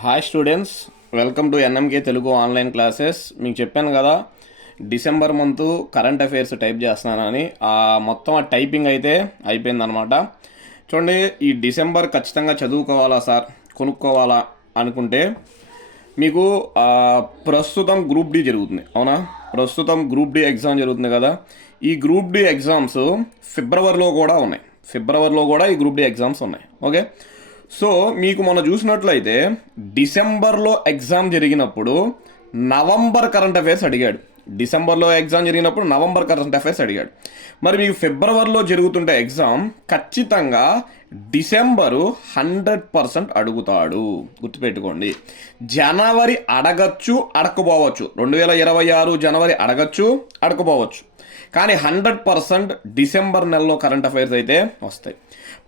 Hi students welcome to NMK Telugu online classes మీకు చెప్పాను కదా December month current affairs type చేస్తున్నానని. ఆ మొత్తం ఆ టైపింగ్ అయితే అయిపోయిందనమాట చూడండి ఈ డిసెంబర్ ఖచ్చితంగా చదువుకోవాలా సార్? కొనుక్కోవాలా అనుకుంటే మీకు ప్రస్తుతం గ్రూప్ డి జరుగుతుంది. అవునా? ప్రస్తుతం గ్రూప్ డి ఎగ్జామ్ జరుగుతుంది కదా. ఈ గ్రూప్ డి ఎగ్జామ్స్ ఫిబ్రవరిలో కూడా ఉన్నాయి. ఫిబ్రవరిలో కూడా ఈ గ్రూప్ డి ఎగ్జామ్స్ ఉన్నాయి. ఓకే? సో మీకు మొన్న చూసినట్లయితే డిసెంబర్లో ఎగ్జామ్ జరిగినప్పుడు నవంబర్ కరెంట్ అఫైర్స్ అడిగాడు. డిసెంబర్లో ఎగ్జామ్ జరిగినప్పుడు నవంబర్ కరెంట్ అఫైర్స్ అడిగాడు. మరి మీకు ఫిబ్రవరిలో జరుగుతుంటే ఎగ్జామ్ ఖచ్చితంగా డిసెంబరు హండ్రెడ్ పర్సెంట్ అడుగుతాడు. గుర్తుపెట్టుకోండి. జనవరి అడగచ్చు అడకపోవచ్చు రెండు వేల ఇరవై ఆరు జనవరి అడగచ్చు అడకపోవచ్చు కానీ హండ్రెడ్ పర్సెంట్ డిసెంబర్ నెలలో కరెంట్ అఫైర్స్ అయితే వస్తాయి.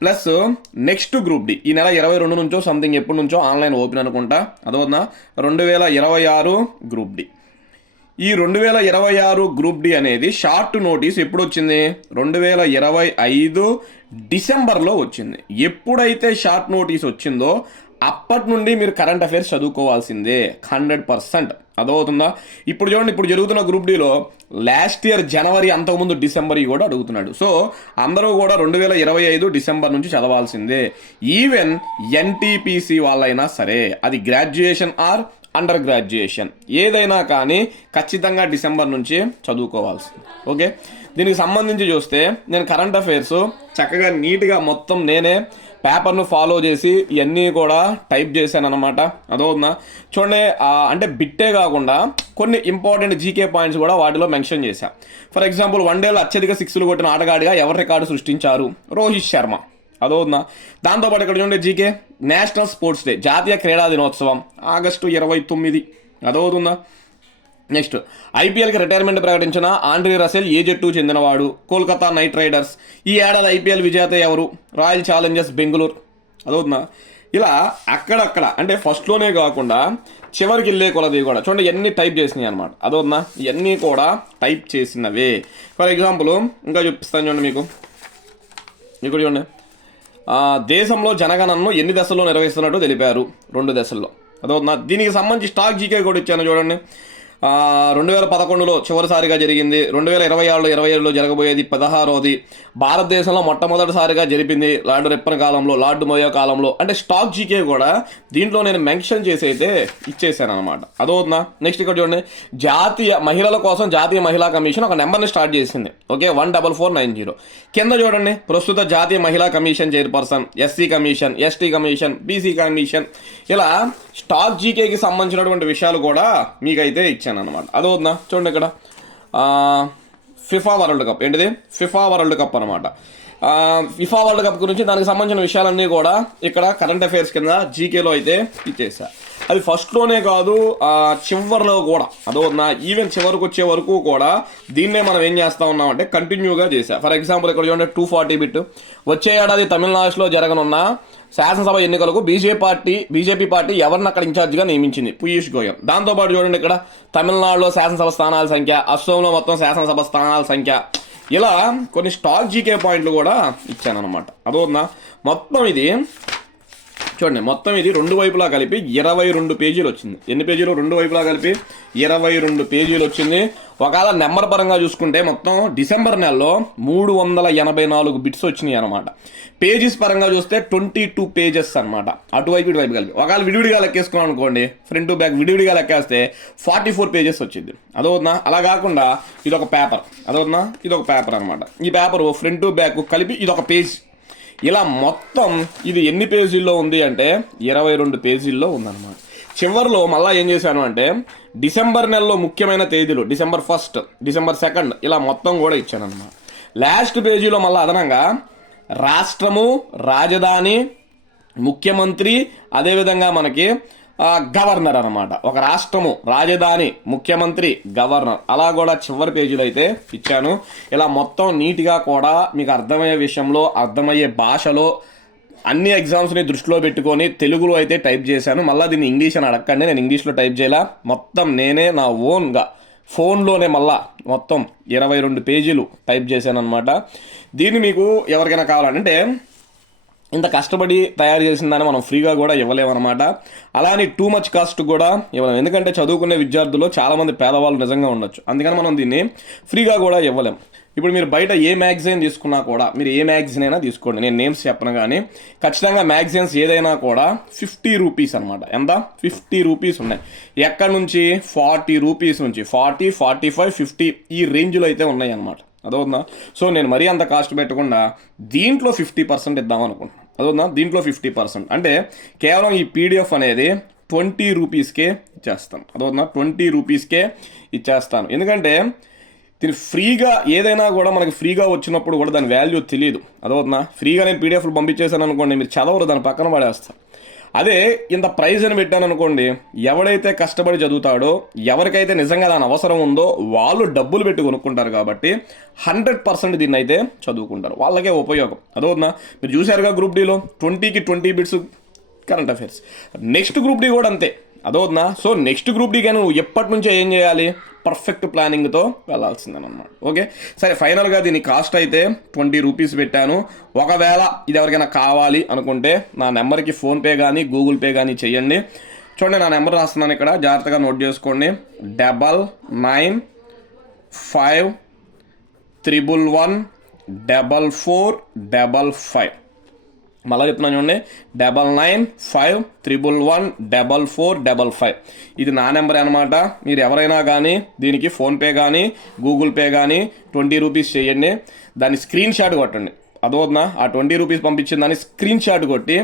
ప్లస్ నెక్స్ట్ గ్రూప్ డి ఈ నెల ఇరవై రెండు నుంచో సంథింగ్ ఎప్పటి నుంచో ఆన్లైన్ ఓపెన్ అనుకుంటా. అదవుతుందా రెండు వేల ఇరవై ఆరు గ్రూప్ డి. ఈ రెండు వేల ఇరవై ఆరు గ్రూప్ డి అనేది షార్ట్ నోటీస్ ఎప్పుడు వచ్చింది రెండు వేల ఇరవై ఐదు డిసెంబర్లో వచ్చింది. ఎప్పుడైతే షార్ట్ నోటీస్ వచ్చిందో అప్పటి నుండి మీరు కరెంట్ అఫైర్స్ చదువుకోవాల్సిందే. Hundred percent. అదవుతుందా ఇప్పుడు చూడండి ఇప్పుడు జరుగుతున్న గ్రూప్ డిలో లాస్ట్ ఇయర్ జనవరి అంతకుముందు డిసెంబర్ ఈ కూడా అడుగుతున్నాడు. సో అందరూ కూడా రెండు వేల ఇరవై ఐదు డిసెంబర్ నుంచి చదవాల్సిందే. ఈవెన్ ఎన్టీపీసీ వాళ్ళైనా సరే అది గ్రాడ్యుయేషన్ ఆర్ అండర్ గ్రాడ్యుయేషన్ ఏదైనా కానీ ఖచ్చితంగా డిసెంబర్ నుంచి చదువుకోవాల్సింది. ఓకే? దీనికి సంబంధించి చూస్తే నేను కరెంట్ అఫైర్స్ చక్కగా నీట్గా మొత్తం నేనే పేపర్ను ఫాలో చేసి ఇవన్నీ కూడా టైప్ చేశాను అనమాట అదవుతుందా చూడండి అంటే బిట్టే కాకుండా కొన్ని ఇంపార్టెంట్ జీకే పాయింట్స్ కూడా వాటిలో మెన్షన్ చేశాను ఫర్ ఎగ్జాంపుల్ వన్ డేలో అత్యధిక సిక్స్లు కొట్టిన ఆటగాడిగా ఎవరి రికార్డు సృష్టించారు? రోహిత్ శర్మ. అదవుతుందా దాంతోపాటు ఇక్కడ చూడండి జీకే. నేషనల్ స్పోర్ట్స్ డే జాతీయ క్రీడా దినోత్సవం ఆగస్టు ఇరవై తొమ్మిది. అదవుతుందా నెక్స్ట్ ఐపీఎల్కి రిటైర్మెంట్ ప్రకటించిన ఆండ్రీ రసెల్ ఏ జట్టు చెందినవాడు? Kolkata Knight Riders. ఈ ఏడాది ఐపీఎల్ విజేత ఎవరు? Royal Challengers Bengaluru. అదవుతుందా ఇలా అక్కడక్కడ అంటే ఫస్ట్లోనే కాకుండా చివరికి వెళ్ళే కొలది కూడా. చూడండి ఎన్ని టైప్ చేసినాయి అనమాట అదవుతుందా ఇవన్నీ కూడా టైప్ చేసినవే. ఫర్ ఎగ్జాంపుల్ ఇంకా చూపిస్తాను చూడండి మీకు. ఇక్కడ చూడండి. దేశంలో జనగణనను ఎన్ని దశల్లో నిర్వహిస్తున్నట్టు తెలిపారు? రెండు దశల్లో. అదో దీనికి సంబంధించి స్టాక్ జీకే కూడా ఇచ్చాను చూడండి. రెండు వేల పదకొండులో చివరిసారిగా జరిగింది. రెండు వేల ఇరవై ఆరులో ఇరవై ఏడులో జరగబోయేది పదహారోది. భారతదేశంలో మొట్టమొదటిసారిగా జరిపింది లార్డు రెప్పన్ కాలంలో లార్డు మోయో కాలంలో. అంటే స్టాక్ జీకే కూడా దీంట్లో నేను మెన్షన్ చేసి అయితే ఇచ్చేసాను అనమాట అదవుతుందా? నెక్స్ట్ ఇక్కడ చూడండి. జాతీయ మహిళల కోసం జాతీయ మహిళా కమిషన్ ఒక నెంబర్ని స్టార్ట్ చేసింది. Okay one double four nine zero. కింద చూడండి. ప్రస్తుత జాతీయ మహిళా commission chairperson SC commission ST commission BC commission. ఇలా స్టాక్ జీకేకి సంబంధించినటువంటి విషయాలు కూడా మీకైతే ఇచ్చాను అనమాట అదవుతుందా చూడండి ఇక్కడ. FIFA World Cup. ఏంటిది? ఫిఫా వరల్డ్ కప్ అనమాట ఫిఫా వరల్డ్ కప్ గురించి దానికి సంబంధించిన విషయాలన్నీ కూడా ఇక్కడ కరెంట్ అఫైర్స్ కింద జీకేలో అయితే ఇచ్చేసా అది ఫస్ట్లోనే కాదు ఆ, చివరిలో కూడా. అదో ఈవెన్ చివరికి వచ్చే వరకు కూడా దీన్నే మనం ఏం చేస్తా ఉన్నామంటే కంటిన్యూగా చేసా. ఫర్ ఎగ్జాంపుల్ ఇక్కడ చూడండి టూ ఫార్టీ బిట్ వచ్చే ఏడాది తమిళనాడులో జరగనున్న శాసనసభ ఎన్నికలకు బీజేపీ పార్టీ బీజేపీ పార్టీ ఎవరిని అక్కడ ఇన్ఛార్జిగా నియమించింది? పీయూష్ గోయల్. దాంతోపాటు చూడండి ఇక్కడ తమిళనాడులో శాసనసభ స్థానాల సంఖ్య అస్సోంలో మొత్తం శాసనసభ స్థానాల సంఖ్య. ఇలా కొన్ని స్టాక్ జీకే పాయింట్లు కూడా ఇచ్చానమాట అదోనా మొత్తం ఇది చూడండి మొత్తం ఇది రెండు వైపులా కలిపి ఇరవై రెండు పేజీలు వచ్చింది. ఎన్ని పేజీలు? రెండు వైపులా కలిపి ఇరవై రెండు పేజీలు వచ్చింది. ఒకవేళ నెంబర్ పరంగా చూసుకుంటే మొత్తం డిసెంబర్ నెలలో మూడు వందల ఎనభై నాలుగు బిట్స్ వచ్చినాయి అనమాట పేజెస్ పరంగా చూస్తే ట్వంటీ టూ పేజెస్ అనమాట అటువైపు ఇటువైపు కలిపి. ఒకవేళ విడివిడిగా లెక్కేసుకున్నాం అనుకోండి ఫ్రంట్ టు బ్యాక్ విడివిడిగా లెక్కేస్తే ఫార్టీ ఫోర్ పేజెస్ వచ్చింది. అదవుతుందా అలా కాకుండా ఇది ఒక పేపర్. అదవుతుందా ఇది ఒక పేపర్ అనమాట ఈ పేపర్ ఫ్రంట్ టు బ్యాక్ కలిపి ఇది ఒక పేజ్. ఇలా మొత్తం ఇది ఎన్ని పేజీల్లో ఉంది అంటే ఇరవై రెండు పేజీల్లో ఉందన్నమాట. చివరిలో మళ్ళీ ఏం చేశాను అంటే డిసెంబర్ నెలలో ముఖ్యమైన తేదీలు డిసెంబర్ ఫస్ట్ డిసెంబర్ సెకండ్ ఇలా మొత్తం కూడా ఇచ్చాను అనమాట లాస్ట్ పేజీలో మళ్ళీ అదనంగా రాష్ట్రము రాజధాని ముఖ్యమంత్రి అదేవిధంగా మనకి గవర్నర్ అనమాట ఒక రాష్ట్రము రాజధాని ముఖ్యమంత్రి గవర్నర్. అలా కూడా చివరి పేజీలో అయితే ఇచ్చాను. ఇలా మొత్తం నీట్గా కూడా మీకు అర్థమయ్యే విషయంలో అర్థమయ్యే భాషలో అన్ని ఎగ్జామ్స్ని దృష్టిలో పెట్టుకొని తెలుగులో అయితే టైప్ చేశాను. మళ్ళీ దీన్ని ఇంగ్లీష్ అని అడగండి నేను ఇంగ్లీష్లో టైప్ చేయాల. మొత్తం నేనే నా ఓన్గా ఫోన్లోనే మళ్ళా మొత్తం ఇరవై రెండు పేజీలు టైప్ చేశాను అనమాట దీన్ని మీకు ఎవరికైనా కావాలంటే ఇంత కష్టపడి తయారు చేసిన దాన్ని మనం ఫ్రీగా కూడా ఇవ్వలేమన్నమాట. అలానే టూ మచ్ కాస్ట్ కూడా ఇవ్వలేము ఎందుకంటే చదువుకునే విద్యార్థుల్లో చాలామంది పేదవాళ్ళు నిజంగా ఉండొచ్చు. అందుకని మనం దీన్ని ఫ్రీగా కూడా ఇవ్వలేం. ఇప్పుడు మీరు బయట ఏ మ్యాగజైన్ తీసుకున్నా కూడా మీరు ఏ మ్యాగజైన్ అయినా తీసుకోండి. నేను నేమ్స్ చెప్పను కానీ ఖచ్చితంగా మ్యాగజైన్స్ ఏదైనా కూడా ఫిఫ్టీ రూపీస్ అనమాట ఎంత? ఫిఫ్టీ రూపీస్ ఉన్నాయి. ఎక్కడి నుంచి? ఫార్టీ రూపీస్ నుంచి. ఫార్టీ ఫార్టీ ఫైవ్ ఫిఫ్టీ ఈ రేంజ్లో అయితే ఉన్నాయి అన్నమాట అదవుతుందా? సో నేను మరీ అంత కాస్ట్ పెట్టకుండా దీంట్లో ఫిఫ్టీ పర్సెంట్ ఇద్దాం అనుకుంటున్నాను అదవుతుందా? దీంట్లో ఫిఫ్టీ పర్సెంట్ అంటే కేవలం ఈ పీడిఎఫ్ అనేది ట్వంటీ రూపీస్కే ఇచ్చేస్తాను. అదవుతుందా? ట్వంటీ రూపీస్కే ఇచ్చేస్తాను. ఎందుకంటే దీని ఫ్రీగా ఏదైనా కూడా మనకి ఫ్రీగా వచ్చినప్పుడు కూడా దాని వాల్యూ తెలియదు అదవుతుందా? ఫ్రీగా నేను పీడిఎఫ్లు పంపించేశాను అనుకోండి మీరు చదవరు దాని పక్కన పడేస్తారు. అదే ఇంత ప్రైజ్ అని పెట్టాను అనుకోండి ఎవడైతే కష్టపడి చదువుతాడో ఎవరికైతే నిజంగా దాని అవసరం ఉందో వాళ్ళు డబ్బులు పెట్టి కొనుక్కుంటారు కాబట్టి హండ్రెడ్ పర్సెంట్ దీన్ని అయితే చదువుకుంటారు. వాళ్ళకే ఉపయోగం. అదవుతుందా మీరు చూశారుగా గ్రూప్ డీలో? ట్వంటీకి twenty bits current affairs. Next group D కూడా అంతే. అదవుతుందా సో నెక్స్ట్ గ్రూప్ డిగా నువ్వు ఎప్పటి నుంచో ఏం చేయాలి? పర్ఫెక్ట్ ప్లానింగ్తో వెళ్ళాల్సిందనమాట ఓకే సరే ఫైనల్గా దీని కాస్ట్ అయితే ట్వంటీ రూపీస్ పెట్టాను. ఒకవేళ ఇది ఎవరికైనా కావాలి అనుకుంటే నా నెంబర్కి ఫోన్పే కానీ గూగుల్ పే కానీ చేయండి. చూడండి నా నెంబర్ రాస్తున్నాను ఇక్కడ. జాగ్రత్తగా నోట్ చేసుకోండి. Double nine five triple one double four double five. మళ్ళీ చెప్తున్నాను చూడండి. Double nine five triple one double four double five. ఇది నా నెంబర్ అనమాట మీరు ఎవరైనా కానీ దీనికి ఫోన్పే కానీ గూగుల్ పే కానీ ట్వంటీ రూపీస్ చేయండి. దాన్ని స్క్రీన్ షాట్ కొట్టండి. అదోదనా ఆ ట్వంటీ రూపీస్ పంపించిందని స్క్రీన్ షాట్ కొట్టి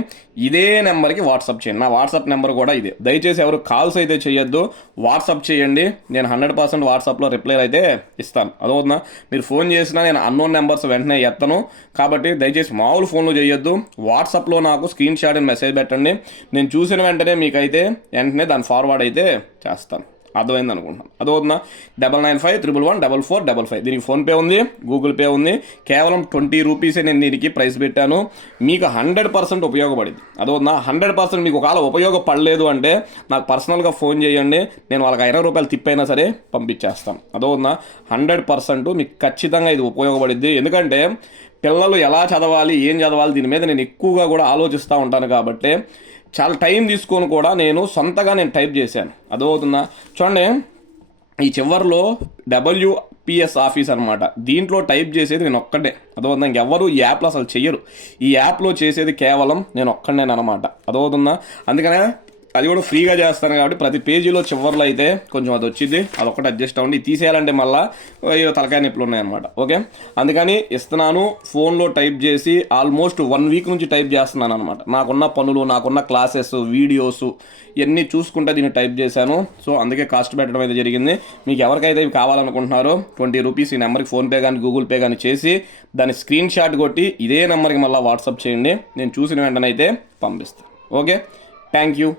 ఇదే నెంబర్కి వాట్సాప్ చేయండి. నా వాట్సాప్ నెంబర్ కూడా ఇదే. దయచేసి ఎవరు కాల్స్ అయితే చేయొద్దు వాట్సాప్ చేయండి. నేను హండ్రెడ్ పర్సెంట్ వాట్సాప్లో రిప్లై అయితే ఇస్తాను. అదవుతుందా మీరు ఫోన్ చేసినా నేను అన్నోన్ నెంబర్స్ వెంటనే ఎత్తను. కాబట్టి దయచేసి మామూలు ఫోన్లు చేయొద్దు. వాట్సాప్లో నాకు స్క్రీన్ షాట్ మెసేజ్ పెట్టండి. నేను చూసిన వెంటనే మీకైతే వెంటనే దాన్ని ఫార్వర్డ్ అయితే చేస్తాను. అర్థమైంది అనుకుంటున్నాను అదవుతుందా double nine five triple one double four double five. దీనికి ఫోన్పే ఉంది గూగుల్ పే ఉంది. కేవలం ట్వంటీ రూపీసే నేను దీనికి ప్రైస్ పెట్టాను. మీకు హండ్రెడ్ పర్సెంట్ ఉపయోగపడింది. అదవుతుందా హండ్రెడ్ పర్సెంట్ మీకు ఒకవేళ ఉపయోగపడలేదు అంటే నాకు పర్సనల్గా ఫోన్ చేయండి. నేను వాళ్ళకి ఇరవై రూపాయలు తిప్పైనా సరే పంపించేస్తాను అదవుతుందా హండ్రెడ్ పర్సెంట్ మీకు ఖచ్చితంగా ఇది ఉపయోగపడింది ఎందుకంటే పిల్లలు ఎలా చదవాలి ఏం చదవాలి దీని మీద నేను ఎక్కువగా కూడా ఆలోచిస్తూ ఉంటాను కాబట్టి చాలా టైం తీసుకొని కూడా నేను సొంతగా నేను టైప్ చేశాను. అదవుతుందా చూడండి ఈ చివరిలో డబ్ల్యూపిఎస్ ఆఫీస్ అనమాట దీంట్లో టైప్ చేసేది నేను ఒక్కడే. అదవుతుందా ఇంకెవ్వరు ఈ యాప్లో అసలు చెయ్యరు. ఈ యాప్లో చేసేది కేవలం నేను ఒక్కడేనమాట అదవుతుందా అందుకనే అది కూడా ఫ్రీగా చేస్తాను కాబట్టి ప్రతి పేజీలో చివర్లో అయితే కొంచెం అది వచ్చింది. అదొకటి అడ్జస్ట్ అవ్వండి. తీసేయాలంటే మళ్ళీ అయ్యో తలకాయ నొప్పులు ఉన్నాయన్నమాట. ఓకే? అందుకని ఇస్తున్నాను. ఫోన్లో టైప్ చేసి ఆల్మోస్ట్ వన్ వీక్ నుంచి టైప్ చేస్తున్నాను అనమాట నాకున్న పనులు నాకున్న క్లాసెస్ వీడియోస్ ఇవన్నీ చూసుకుంటే దీన్ని టైప్ చేశాను. సో అందుకే కాస్ట్ పెట్టడం అయితే జరిగింది. మీకు ఎవరికైతే ఇవి కావాలనుకుంటున్నారో ట్వంటీ రూపీస్ ఈ నెంబర్కి ఫోన్పే కానీ గూగుల్ పే కానీ చేసి దాన్ని స్క్రీన్ షాట్ కొట్టి ఇదే నెంబర్కి మళ్ళీ వాట్సాప్ చేయండి. నేను చూసిన వెంటనే అయితే పంపిస్తాను ఓకే? Thank you.